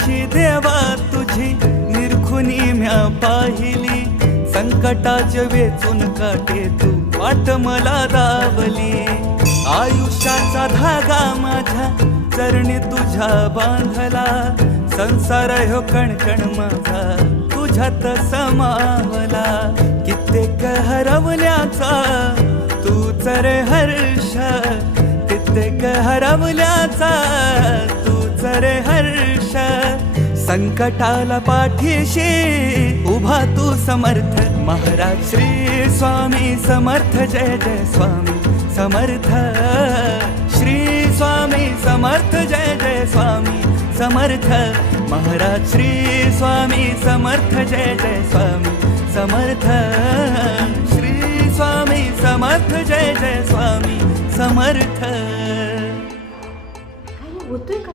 कशी देवा तुझी निरखुनी म्या पाहिली, संकटाचे वेचून काटे तू वाट मला दावली. आयुष्याचा धागा माझ्या चरणी तुझ्या बांधला, संसार ह्यो कणकण माझा तुझ्यात समावला. कित्येक हरवल्याचा तूच रे हर्ष, कित्येक हरवल्याचा तूच रे हर्ष. संकटाला पाठीशी उभा तू समर्थ, महाराज श्री स्वामी समर्थ. जय जय स्वामी समर्थ, श्री स्वामी समर्थ. जय जय स्वामी समर्थ, महाराज श्री स्वामी समर्थ. जय जय स्वामी समर्थ, श्री स्वामी समर्थ. जय जय स्वामी समर्थ.